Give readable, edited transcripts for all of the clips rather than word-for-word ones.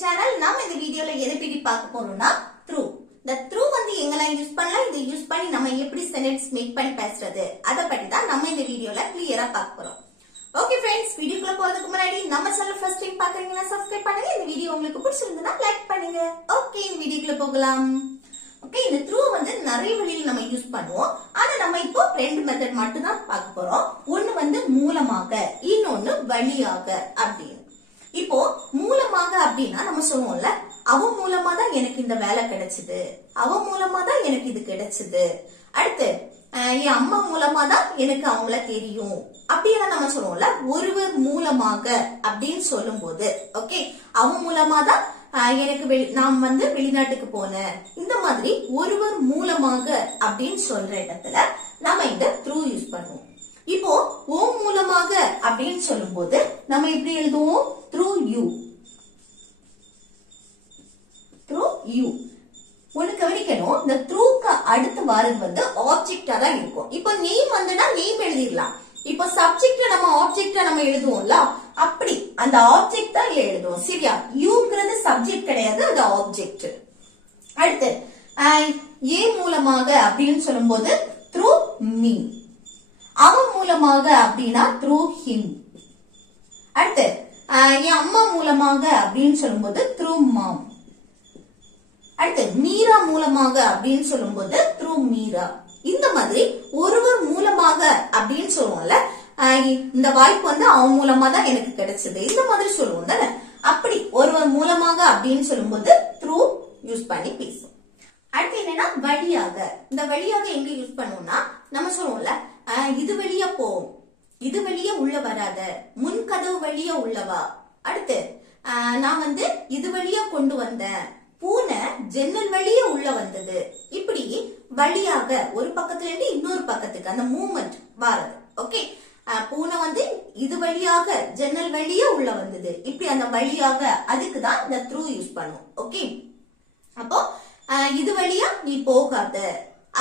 channel நாம இந்த வீடியோல எதை பத்தி பார்க்க போறோம்னா through. The through வந்து எங்கெல்லாம் யூஸ் பண்ணலாம், இதை யூஸ் பண்ணி நம்ம எப்படி சென்டென்ஸ் மேக் பண்ணி பேசுறது அத பத்தி தான் நம்ம இந்த வீடியோல கிளியரா பார்க்க போறோம். ஓகே फ्रेंड्स, வீடியோக்குள்ள போறதுக்கு முன்னாடி நம்ம சேனல் ஃபர்ஸ்ட் டைம் பார்க்கறீங்கன்னா சப்ஸ்கிரைப் பண்ணுங்க. இந்த வீடியோ உங்களுக்கு பிடிச்சிருந்தா லைக் பண்ணுங்க. ஓகே, இந்த வீடியோக்குள்ள போகலாம். ஓகே, இந்த through வந்து நிறைய வழியில நம்ம யூஸ் பண்ணுவோம். ஆனா நம்ம இப்போ ரெண்டு மெத்தட் மட்டும் தான் பார்க்க போறோம். ஒன்னு வந்து மூலமாக, இன்னொன்னு வழியாக அப்படின்னு. இப்போ மூலமாக அப்படின்னா நம்ம சொல்லுவோம்ல, அவன் மூலமா தான் எனக்கு இந்த வேலை கிடைச்சது, அவன் மூலமா தான் எனக்கு இது கிடைச்சது, அடுத்து என் அம்மா மூலமா தான் எனக்கு அவங்கள தெரியும் அப்படின்னு நம்ம சொல்லுவோம்ல. ஒருவர் மூலமாக அப்படின்னு சொல்லும் போது ஓகே, அவன் மூலமா தான் எனக்கு நான் வந்து வெளிநாட்டுக்கு போனேன், இந்த மாதிரி ஒருவர் மூலமாக அப்படின்னு சொல்ற இடத்துல நம்ம இந்த through யூஸ் பண்ணுவோம். இப்போ ஓ மூலமாக அப்படின்னு சொல்லும் போது நம்ம எப்படி எழுதுவோம்? through you. through you. ஒன்னு கவனிக்கணும், இந்த த்ரூக்கு அடுத்து வரது வந்து ஆப்ஜெக்டா தான் இருக்கும். இப்போ நேம் வந்துனா நேம் எழுதிடலாம். இப்போ சப்ஜெக்ட் நம்ம ஆப்ஜெக்டா நம்ம எழுதுவோம்ல, அப்படி அந்த ஆப்ஜெக்ட் தான் எழுதுவோம். சரியா? யூங்கிறது சப்ஜெக்ட் கிடையாது, அது ஆப்ஜெக்ட். அடுத்து ஏ மூலமாக அப்படின்னு சொல்லும் போது through me. அவன் மூலமாக அப்படின்னா through him. அடுத்து என் அம்மா மூலமாக அப்படின்னு சொல்லும் போது through mom. அடுத்து மீரா மூலமாக அப்படின்னு சொல்லும் போது through மீரா. இந்த மாதிரி ஒருவர் மூலமாக அப்படின்னு சொல்லுவோம்ல, இந்த வாய்ப்பு வந்து அவன் மூலமா தான் எனக்கு கிடைச்சது, இந்த மாதிரி சொல்லுவோம் தானே. அப்படி ஒருவர் மூலமாக அப்படின்னு சொல்லும் போது through யூஸ் பண்ணி பேசும். அடுத்து என்னன்னா வழியாக. இந்த வழியாக எங்க யூஸ் பண்ணுவோம்னா நம்ம சொல்லுவோம்ல, இது வழியா போ, இது வழியா உள்ள வராத, முன் கதவு வழியா உள்ளவா. அடுத்து நான் வந்து இது வழியா கொண்டு வந்தேன், பூனை ஜன்னல் வழியா உள்ள வந்தது. இப்படி வழியாக ஒரு பக்கத்துல இருந்து இன்னொரு பக்கத்துக்கு அந்த மூவ்மெண்ட் வாரது. ஓகே, பூனை வந்து இது வழியாக ஜன்னல் வழியா உள்ள வந்தது, இப்படி அந்த வழியாக அதுக்கு தான் இந்த through யூஸ் பண்ணுவோம். ஓகே, அப்போ இது வழியா நீ போகாத,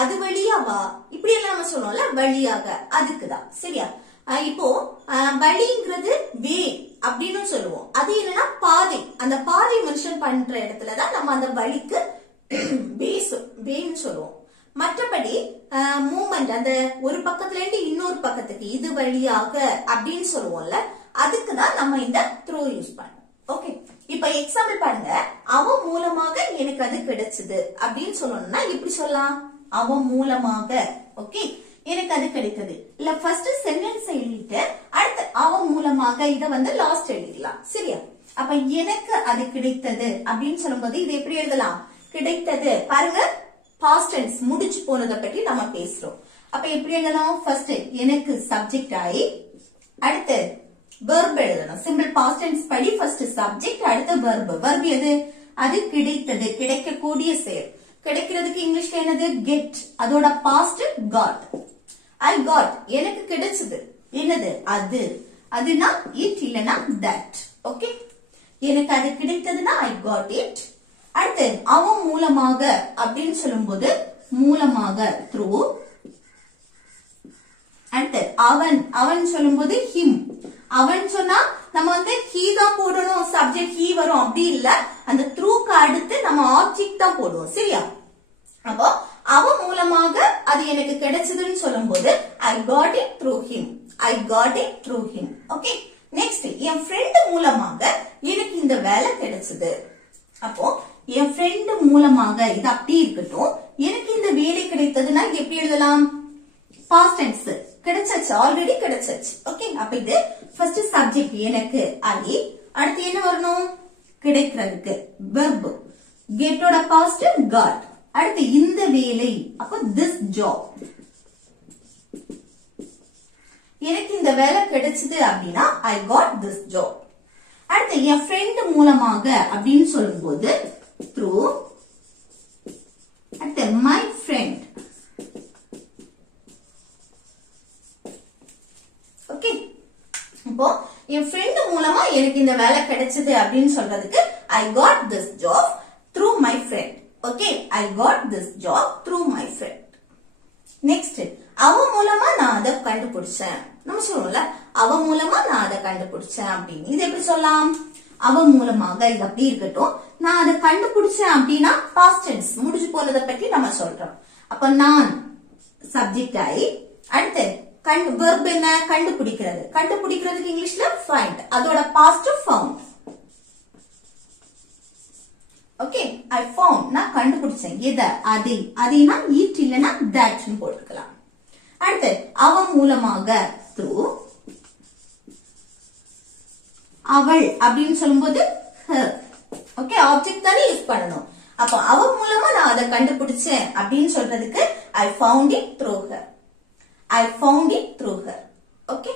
அது வழியா வா, இப்படி எல்லாம் நம்ம சொல்லுவோம்ல வழியாக, அதுக்குதான். சரியா? இப்போ வழிங்கிறது வே அப்படின்னு சொல்லுவோம். அது என்னன்னா பாதை, அந்த பாதை மென்ஷன் பண்ற இடத்துலதான் நம்ம அந்த வழிக்கு வேன்னு சொல்லுவோம். மற்றபடி மூவ்மெண்ட் அந்த ஒரு பக்கத்துல இருந்து இன்னொரு பக்கத்துக்கு இது வழியாக அப்படின்னு சொல்லுவோம்ல, அதுக்குதான் நம்ம இந்த through யூஸ் பண்ணுவோம். ஓகே, இப்ப எக்ஸாம்பிள் பாருங்க. அவன் மூலமாக எனக்கு அது கிடைச்சது அப்படின்னு சொல்லணும்னா எப்படி சொல்லலாம்? அவன் மூலமாக ஓகே எனக்கு அது கிடைத்தது. இல்ல ஃபர்ஸ்ட் சென்டென்ஸ் எழுதிட்டு அடுத்து அவன் மூலமாக இத வந்து லாஸ்ட் எழுதிடலாம். சரியா? அப்ப எனக்கு அது கிடைத்தது அப்படின்னு சொல்லும்போது இது எப்படி எழுதலாம்? கிடைத்தது. பாருங்க, பாஸ்ட் டென்ஸ் முடிச்சு போனதை பற்றி நம்ம பேசுறோம். அப்ப எப்படி எழுதலாம்? ஃபர்ஸ்ட் எனக்கு சப்ஜெக்ட் ஆயி அடுத்து verb எழுதணும். சிம்பிள் பாஸ்ட் டென்ஸ் படி ஃபர்ஸ்ட் சப்ஜெக்ட் அடுத்து verb. verb எது? அது கிடைத்தது, கிடைக்கக்கூடிய செயல். கிடைக்கிறதுக்கு இங்கிலீஷ்ல என்னது? get. அதோட பாஸ்ட் got. I got. எனக்கு கிடைச்சது என்னது? அது. அதுனா it, இல்லனா that. ஓகே, எனக்கு அது கிடைத்ததுன்னா I got it. அடுத்து அவன் மூலமாக அப்படின்னு சொல்லும்போது மூலமாக through. அடுத்து அவன், அவன் சொல்லும்போது him. அவன் சொன்னா நம்ம வந்து he தான் போடணும், சப்ஜெக்ட் he வரும் அப்படி இல்ல, அந்த throughக்கு அடுத்து நம்ம ஆப்ஜெக்ட் தான் போடுவோம். சரியா? அப்போ அவன் மூலமாக அது எனக்கு கிடைச்சதுன்னு சொல்லும் போது I got it through him. I got it through him. Okay, next N friend மூலமாக எனக்கு இந்த வேலை கிடைச்சது. அப்போ என் ஃப்ரெண்ட் மூலமாக இது அப்படி இருக்கட்டும், எனக்கு இந்த வேலை கிடைத்ததுன்னா எப்படி எழுதலாம்? Past tense. கிடைச்சாச்சு, ஆல்ரெடி கிடைச்சாச்சு. ஓகே, அப்ப இது ஃபர்ஸ்ட் சப்ஜெக்ட் எனக்கு ஆகி அடுத்து என்ன வரணும்? கிடைக்கிறதுக்கு verb. கெட்டோட past got. அடுத்து இந்த வேலை, அப்ப this job. எனக்கு இந்த வேலை கிடைச்சது அப்படின்னா I got this job. அடுத்து என் ஃப்ரெண்ட் மூலமாக அப்படின்னு சொல்லும்போது through. அடுத்து my friend. ஓகே, இப்போ என் ஃப்ரெண்ட் மூலமா எனக்கு இந்த வேலை கிடைச்சது அப்படின்னு சொல்றதுக்கு I got this job through my friend. Okay, I got this job through my friend. Next, அவன் மூலமா நான் அதை கண்டுபிடிச்சேன். நம்ம சொல்லுவோம்ல, அவன் மூலமா நான் அதை கண்டுபிடிச்சேன் அப்படின்னு. இது எப்படி சொல்லலாம்? அவன் மூலமாக இது அப்படி இருக்கட்டும். நான் அதை கண்டுபிடிச்சேன் அப்படின்னா பாஸ்ட் டென்ஸ் முடிஞ்சு போனதை பத்தி நம்ம சொல்றோம். அப்ப நான் சப்ஜெக்ட் ஆயி அடுத்து வெர்ப் என்ன கண்டுபிடிக்கிறது. கண்டுபிடிக்கிறதுக்கு இங்கிலீஷ்ல ஃபைண்ட், அதோட past found. Okay, I found நான் கண்டுபிடிச்சேன். எதை? அதை. அதைனா ஈட் இல்லனா தட்னு போட்டுக்கலாம். அடுத்து அவன் மூலமாக த்ரூ. அவள் அப்படின்னு சொல்லும்போது her. ஓகே, ஆப்ஜெக்ட் தானே யூஸ் பண்ணணும். அப்ப அவன் மூலமா நான் அதை கண்டுபிடிச்சேன் அப்படின்னு சொல்றதுக்கு I found it through her. I found it through her. Okay,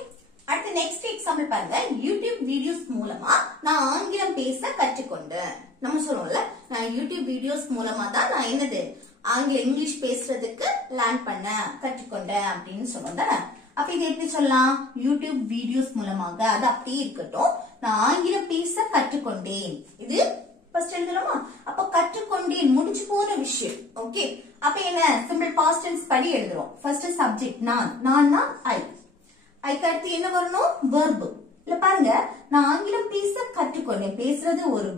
அடுத்து நெக்ஸ்ட் எக்ஸாம்பிள் பாருங்க. யூடியூப் வீடியோஸ் மூலமா நான் ஆங்கிலம் பேச கற்றுக்கொண்டேன். நம்ம சொல்லுவோம்ல, நான் யூடியூப் வீடியோஸ் மூலமா தான் நான் என்னது ஆங்கிலம் இங்கிலீஷ் பேசுறதுக்கு லேர்ன் பண்ண கற்றுக்கொண்டேன் அப்படின்னு சொல்லுவோம் தானே. அப்ப இது எப்படி சொல்லலாம்? யூடியூப் வீடியோஸ் மூலமாக, அது அப்படியே இருக்கட்டும், நான் ஆங்கிலம் பேச கற்றுக்கொண்டேன். இது ஃபர்ஸ்ட் எழுதலாமா? அப்ப கற்றுக்கொண்டேன் முடிஞ்சு போன விஷயம். ஓகே, அப்ப என்ன சிம்பிள் பாஸ்ட் டென்ஸ் படி எழுதுறோம். ஃபர்ஸ்ட் சப்ஜெக்ட் நான், நான்னா ஐ. ஐக்கு அடுத்து என்ன வரணும்? வெர்ப். இல்ல பாருங்க, நான் ஆங்கிலம் பேச கற்றுக்கொண்டேன். பேசுறது ஒரு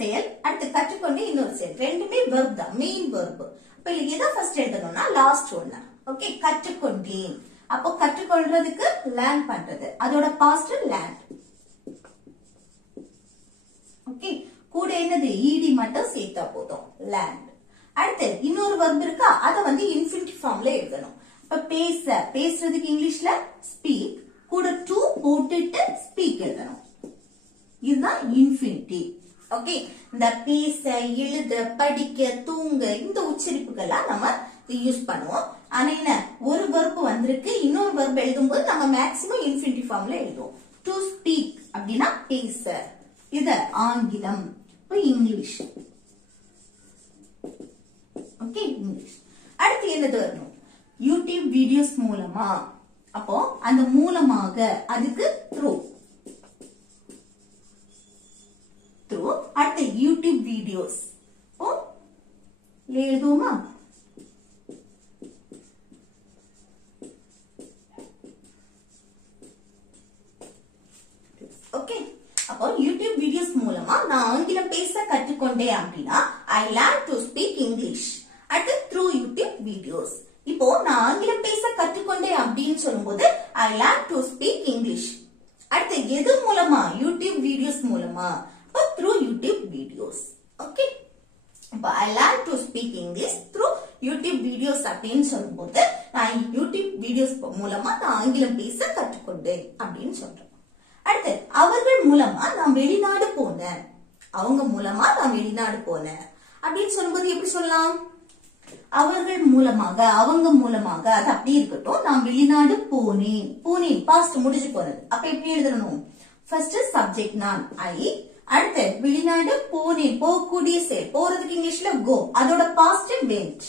செயல், அடுத்து கற்றுக்கொண்டேன் இன்னொரு செயல். ரெண்டுமே வெர்ப் தான், மெயின் வெர்ப். அப்ப இதுல எதை ஃபர்ஸ்ட் எழுதணும்னா லாஸ்ட் ஒன்னு. ஓகே, கற்றுக்கொண்டேன். அப்போ கற்றுக்கொள்றதுக்கு லேர்ன் பண்றது, அதோட பாஸ்ட் லேர்ன். ஓகே, கூட என்னது ஈடி மட்டும் சேர்த்தா போதும், லேர்ன். அடுத்து இன்னொரு வெர்ப் இருக்கா, அத வந்து இன்ஃபினிட்டிவ் ஃபார்ம்ல எழுதணும். அப்ப பேச, பேசுறதுக்கு இங்கிலீஷ்ல ஸ்பீக், கூட டு போட்டுட்டு ஸ்பீக் எழுதணும். இதுதான் இன்ஃபினிட்டிவ். ஓகே, இந்த பேச, எழுத, படிக்க, தூங்க இந்த உச்சரிப்புகள்லாம் நம்ம யூஸ் பண்ணுவோம். ஆனா என்ன, ஒரு வெர்ப் வந்திருக்கு, இன்னொரு வெர்ப் எழுதும்போது நம்ம மேக்ஸிமம் இன்ஃபினிட்டிவ் ஃபார்ம்ல எழுதுவோம். டு ஸ்பீக் அப்படின்னா பேச, இது ஆங்கிலம், இங்கிலீஷ். Okay, English. அடுத்து என்னது வரணும்? யூடியூப் வீடியோஸ் மூலமா. அப்போ அந்த மூலமாக, அதுக்கு த்ரூ. த்ரூ. அடுத்து யூடியூப் வீடியோஸ் எழுதுவோமா? ஓகே, அப்போ யூடியூப் வீடியோஸ் மூலமா நான் ஆங்கிலம் பேச கற்றுக்கொண்டேன் அப்படின்னா I learn to speak English. அடுத்து த்ரூ யூடியூப் வீடியோஸ். இப்போ நான் ஆங்கிலம் பேச கற்றுக்கொண்டேன் அப்படின்னு சொல்லும்போது I learn to speak English. அடுத்து எது மூலமா? யூடியூப் வீடியோஸ் மூலமா. Through YouTube videos. ஓகே, இப்போ I learn to speak English through YouTube videos அப்படின்னு சொல்லும்போது நான் யூடியூப் வீடியோஸ் மூலமா நான் ஆங்கிலம் பேச கற்றுக்கொண்டேன் அப்படின்னு சொல்றேன். அடுத்து அவர்கள் மூலமா நான் வெளிநாடு போனேன். அவங்க மூலமா நான் வெளிநாடு போனேன் அப்படின்னு சொல்லும்போது எப்படி சொல்லலாம்? அவர்கள் மூலமாக, அவங்க மூலமாக, அது அப்படி இருக்கட்டும், நான் வெளிநாடு போனேன். போனேன் பாஸ்ட் முடிஞ்சு போனது. அப்ப எப்படி எழுதணும்? ஃபர்ஸ்ட் சப்ஜெக்ட் நான் ஐ, அடுத்து வெளிநாடு போனேன், போகக்கூடிய செயல். போறதுக்கு இங்கிலீஷ்ல கோ, அதோட பாஸ்ட் வென்ட்.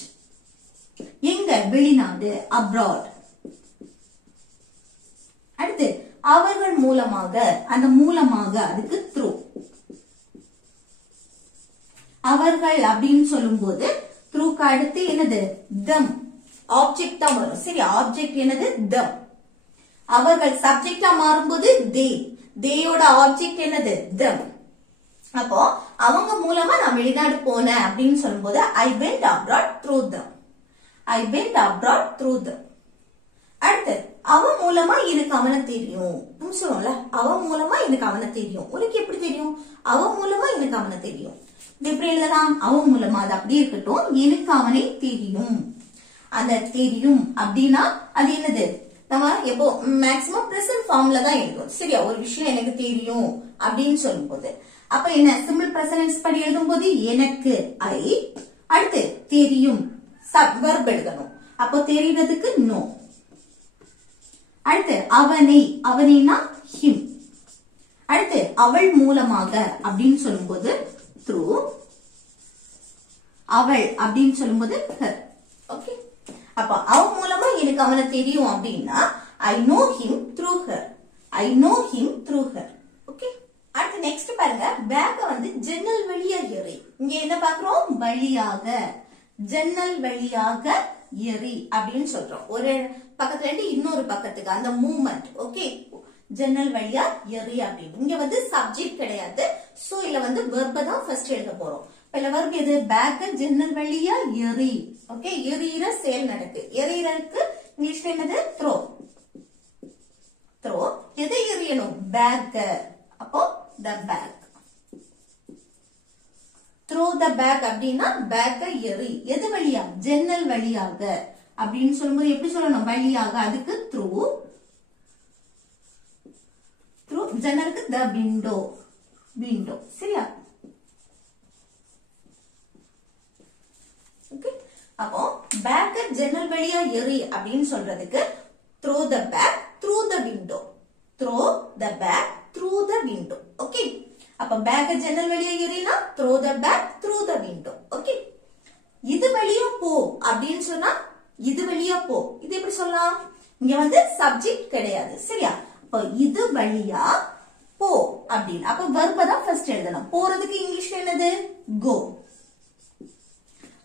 எங்க? வெளிநாடு, அப்ராட். அடுத்து அவர்கள் மூலமாக, அந்த மூலமாக அதுக்கு த்ரூ. அவர்கள் அப்படின்னு சொல்லும்போது த்ரூக்கு அடுத்து என்னது? தம். ஆப்ஜெக்ட் தான் வரும். சரி, ஆப்ஜெக்ட் என்னது? தம். அவர்கள் சப்ஜெக்டா மாறும்போது தே. தேயோட ஆப்ஜெக்ட் என்னது? தம். அப்போ அவங்க மூலமா நான் வெளிநாடு போனேன் அப்படின்னு சொல்லும்போது I went abroad through them. I went abroad through them. அடுத்து அவன் மூலமா எனக்கு அவனை தெரியும். நம்ம சொல்லுவோம்ல, அவன் மூலமா எனக்கு அவனை தெரியும். உனக்கு எப்படி தெரியும்? அவன் மூலமா எனக்கு அவனை தெரியும். எப்படி எழுதலாம்? அவன் மூலமா, அது அப்படி இருக்கட்டும், எனக்கு அவனை தெரியும். அந்த தெரியும் அப்படின்னா அது என்னது? நம்ம எப்போ மேக்சிமம் பிரசன்ட் ஃபார்ம்ல தான் எழுதுவோம். சரியா? ஒரு விஷயம் எனக்கு தெரியும் அப்படின்னு சொல்லும் போது அப்ப என்ன சிம்பிள் பிரசன்ட் படி எழுதும் போது எனக்கு ஐ, அடுத்து தெரியும் வெர்ப் எழுதணும். அப்போ தெரிகிறதுக்கு நோ. அடுத்து அவனை, அவனைனா ஹிம். அடுத்து அவள் மூலமாக அப்படின்னு சொல்லும்போது த்ரூ. அவள் அப்படின்னு சொல்லும்போது ஹர். ஓகே, அப்ப அவன் மூலமா எனக்கு அவனை தெரியும் அப்படின்னா I know him through her. I know him through her. Okay, அடுத்து நெக்ஸ்ட் பாருங்க. பேக்க வந்து ஜன்னல் வழியா எறி. இங்க என்ன பாக்குறோம்? வழியாக, ஜன்னல் வழியாக எறி அப்படின்னு சொல்றோம். ஒரு பக்கத்துல இருந்து இன்னொரு பக்கத்துக்கு அந்த மூவ்மெண்ட். ஓகே, ஜன்னல் வழியா எறி அப்படின்னு. இங்க வந்து சப்ஜெக்ட் கிடையாது. சோ இல்ல வந்து வெர்ப தான் ஃபர்ஸ்ட் எழுத போறோம். இப்ப வெர்ப் எது? பேக் ஜன்னல் வழியா எறி. ஓகே, எறிகிற செயல் நடக்கு. எறிகிறதுக்கு இங்கிலீஷ்ல என்னது? த்ரோ. த்ரோ எதை எறியணும்? பேக். அப்போ the bag. throw the bag அப்படின்னா பேக்க எறி. எது வழியா? ஜன்னல் வழியாக அப்படின்னு சொல்லும்போது எப்படி சொல்லணும்? வழியாக. அதுக்கு through. through ஜன்னலுக்கு the window. window. சரியா? ஓகே, அப்போ பேக்க ஜன்னல் வழியா எறி அப்படின்னு சொல்றதுக்கு throw the bag through the window. throw the bag through the window. Okay, அப்ப பேக்க ஜன்னல் வழியா எறினா throw the bag through the window. Okay, இது வழியா போ அப்படின்னு சொன்னா இது வழியா போ. இது எப்படி சொல்லலாம்? இங்க வந்து சப்ஜெக்ட் கிடையாது. சரியா? அப்ப இது வழியா போ அப்படின்னு. அப்ப வெர்ப தான் ஃபர்ஸ்ட் எழுதணும். போறதுக்கு இங்கிலீஷ்ல என்னது? go.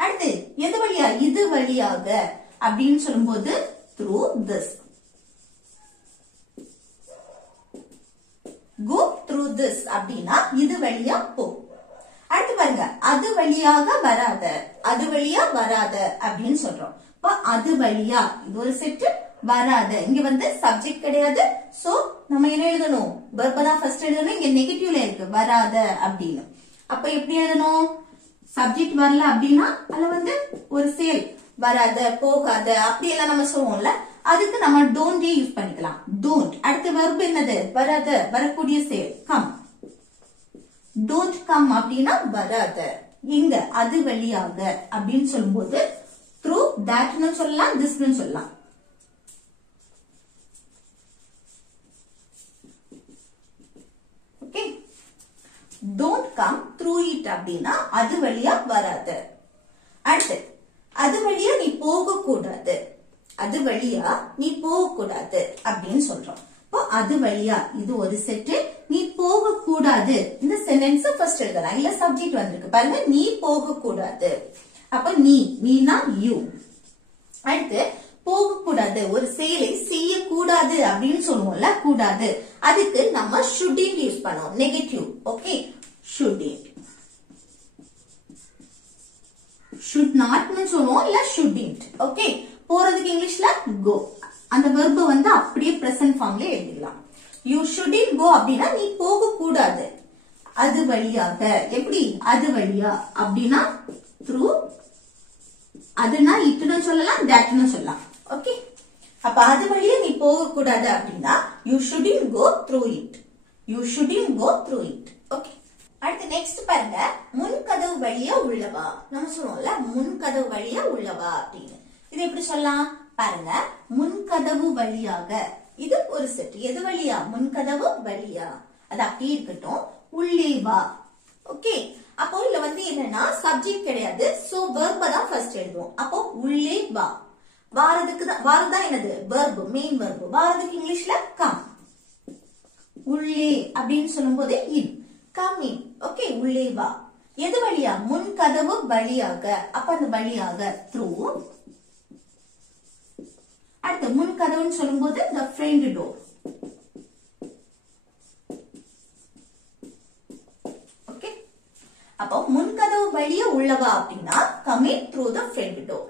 அடுத்து எது வழியா? இது வழியாக அப்படின்னு சொல்லும்போது through this. go through this அப்படின்னா இது வழியா போ. அடுத்து பாருங்க, அது வழியாக வராத. அது வழியா வராத அப்படின்னு சொல்றோம். இப்ப அது வழியா இது ஒரு செட். வராத இங்க வந்து சப்ஜெக்ட் கிடையாது. சோ நம்ம என்ன எழுதணும்? வெர்ப தான் ஃபர்ஸ்ட் எழுதணும். இங்க நெகட்டிவ்ல இருக்கு வராத அப்படின்னு. அப்ப எப்படி எழுதணும்? சப்ஜெக்ட் வரல அப்படின்னா அதுல வந்து ஒரு செயல் வராத, போகாத அப்படி எல்லாம் நம்ம சொல்லுவோம்ல, அதுக்கு நம்ம don't யூஸ் பண்ணிக்கலாம். don't. அடுத்த வெர்ப் என்னது? வராத, வரக்கூடிய செயல் come. don't come அப்படின்னா வராத. இங்க அது வழியாக அப்படின்னு சொல்லும்போது through that னு சொல்லலாம், this னு சொல்லலாம். Okay, don't come through it அப்படின்னா அது வழியா வராத. அடுத்து அது வழியா நீ போக கூடாது. அது வழியா நீ போக கூடாது அப்படின்னு சொல்றோம். இப்போ அது வழியா இது ஒரு செட். நீ போக கூடாது இந்த சென்டென்ஸ் ஃபர்ஸ்ட் எழுதலாம். இல்ல சப்ஜெக்ட் வந்திருக்கு பாருங்க, நீ போக கூடாது. அப்ப நீனா யூ. அடுத்து போக கூடாது, ஒரு செயலை செய்யக்கூடாது அப்படின்னு சொல்லுவோம்ல, கூடாது. அதுக்கு நம்ம shouldn't யூஸ் பண்ணுவோம், negative. Okay, shouldn't. should not னு சொல்லுவோம், இல்ல shouldn't. ஓகே, போறதுக்கு இங்கிலீஷ்ல go. அந்த வெர்ப வந்து அப்படியே பிரசன்ட் ஃபார்ம்ல எழுதிடலாம். you shouldn't go அப்படின்னா நீ போக கூடாது. அது வழியாக. எப்படி? அது வழியா அப்படின்னா through. அதுனா இட்னு சொல்லலாம், தட்னு சொல்லலாம். ஓகே, அப்ப அது வழியா நீ போக கூடாது அப்படின்னா you shouldn't go through it. you shouldn't go through it. Okay, அடுத்து நெக்ஸ்ட் பாருங்க, முன்கதவு வழியா உள்ளவா. நம்ம சொல்லுவோம்ல முன்கதவு வழியா உள்ளவா அப்படின்னு. இது எப்படி சொல்லலாம் பாருங்க, முன்கதவு வழியாக. இது ஒரு செட். எது வழியா? முன்கதவு வழியா. அது அப்படியே இருக்கட்டும். உள்ளே வா. ஓகே, அப்போ இதுல வந்து என்னன்னா சப்ஜெக்ட் கிடையாது. சோ வெர்ப தான் ஃபர்ஸ்ட் எழுதுவோம். அப்போ உள்ளே வா. வாரதுக்கு தான், வாரதான் என்னது? Verb, main verb. வாரதுக்கு இங்கிலீஷ்ல கம். உள்ளே அப்படின்னு சொல்லும் போது இன், கம் இன். ஓகே, உள்ளே வா. எது வழியா? முன்கதவு வழியாக. அப்ப அந்த வழியாக த்ரூ. அடுத்து முன்கதவுன்னு சொல்லும் போது the front door. ஓகே, அப்போ முன்கதவு வழியா உள்ளவா அப்படின்னா come in through the front door.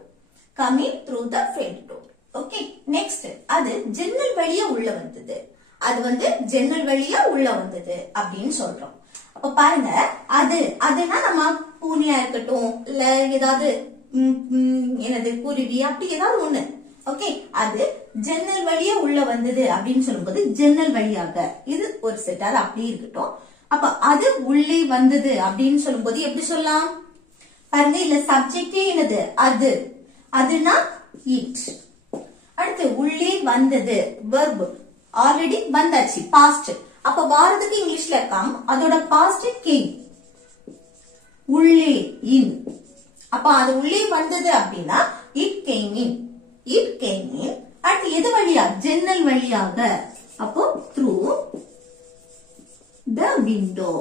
come in through the front door. Okay, next அது ஜன்னல் வழியா உள்ள வந்தது. அது வந்து ஜன்னல் வழியா உள்ள வந்தது அப்படின்னு சொல்றோம். அப்ப பாருங்க, அதுனா நம்ம பூனையா இருக்கட்டும், இல்ல ஏதாவது என்னது குருவி, அப்படி ஏதாவது ஒண்ணு. ஓகே, அது ஜன்னல் வழியா உள்ள வந்தது அப்படின்னு சொல்லும்போது ஜன்னல் வழியாக. இது ஒரு செட். அது அப்படியே இருக்கட்டும். அப்ப அது உள்ளே வந்தது அப்படின்னு சொல்லும்போது எப்படி சொல்லலாம் பாருங்க, இல்ல சப்ஜெக்டே என்னது? அது. அதுனா இட். அடுத்து உள்ளே வந்தது வெர்ப், ஆல்ரெடி வந்தாச்சு, பாஸ்ட். அப்ப வாரதுக்கு இங்கிலீஷ்ல கம், அதோட பாஸ்ட் கேம். உள்ளே இன். அப்ப அது உள்ளே வந்தது அப்படின்னா it came in. It came in. அடுத்து எது வழியா? ஜன்னல் வழியாக. அப்போ த்ரூ த விண்டோ.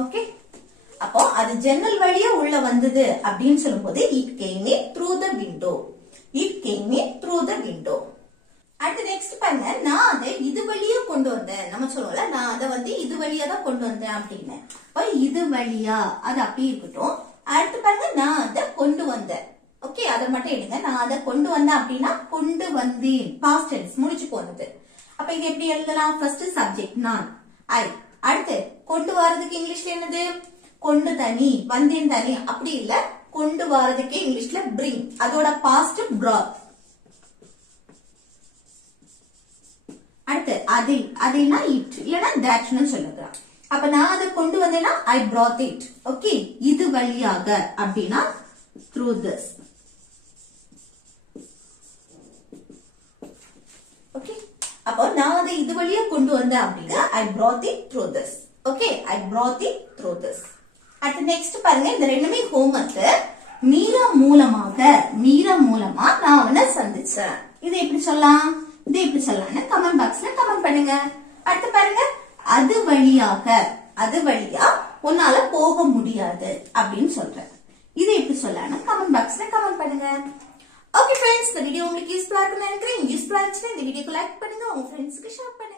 ஓகே, அப்போ அது ஜன்னல் வழியா உள்ள வந்தது அப்படின்னு சொல்லும் போது it came in through the window. It came in through the window. பாருங்க, நான் அதை இது வழியா கொண்டு வந்தேன். நம்ம சொல்லுவோம்ல, நான் அதை வந்து இது வழியா தான் கொண்டு வந்தேன் அப்படின்னு. இது வழியா அது அப்படியே இருக்கட்டும். அடுத்து பாருங்க, நான் அதை கொண்டு வந்தேன். ஓகே, அதை மட்டும் எடுங்க. நான் அதை கொண்டு வந்தேன் அப்படின்னா கொண்டு வந்தேன், பாஸ்ட் டென்ஸ் முடிச்சு போனது. அப்ப இது எப்படி எழுதலாம்? ஃபர்ஸ்ட் சப்ஜெக்ட் நான், ஐ. அடுத்து கொண்டு வரதுக்கு இங்கிலீஷ்ல என்னது? கொண்டு தனி, வந்தேன் தனி. அப்படி இல்ல, கொண்டு வரதுக்கு இங்கிலீஷ்ல bring, அதோட பாஸ்ட் brought. அடுத்து அதில், அதில்னா இட் இல்லனா தட்னு சொல்லுங்க. அப்ப நான் அதை கொண்டு வந்தேன்னா I brought it. ஓகே, இது வழியாக அப்படின்னா through this. ஓகே, அப்போ நான் அதை இது வழியா கொண்டு வந்தேன் அப்படின்னா I brought it through this. Okay, I brought it through this. அடுத்து நெக்ஸ்ட் பாருங்க, இந்த ரெண்டுமே ஹோம்வொர்க். மீரா மூலமா நான் அவனை சந்திச்சேன். இது எப்படி சொல்லலாம்? இது எப்படி சொல்லலாம்னு கமெண்ட் பாக்ஸ்ல கமெண்ட் பண்ணுங்க. அடுத்து பாருங்க, அது வழியா உன்னால போக முடியாது அப்படின்னு சொல்றேன். இது எப்படி சொல்லலாம்னு கமெண்ட் பாக்ஸ்ல கமெண்ட் பண்ணுங்க. ஓகே ஃப்ரெண்ட்ஸ், இந்த வீடியோ உங்களுக்கு யூஸ்ஃபுல்லா இருக்கும்னு நினைக்கிறேன். யூஸ்ஃபுல்லா இருந்துச்சுன்னா இந்த வீடியோக்கு லைக் பண்ணுங்க, உங்க ஃப்ரெண்ட்ஸ்க்கு ஷேர் பண்ணுங்க.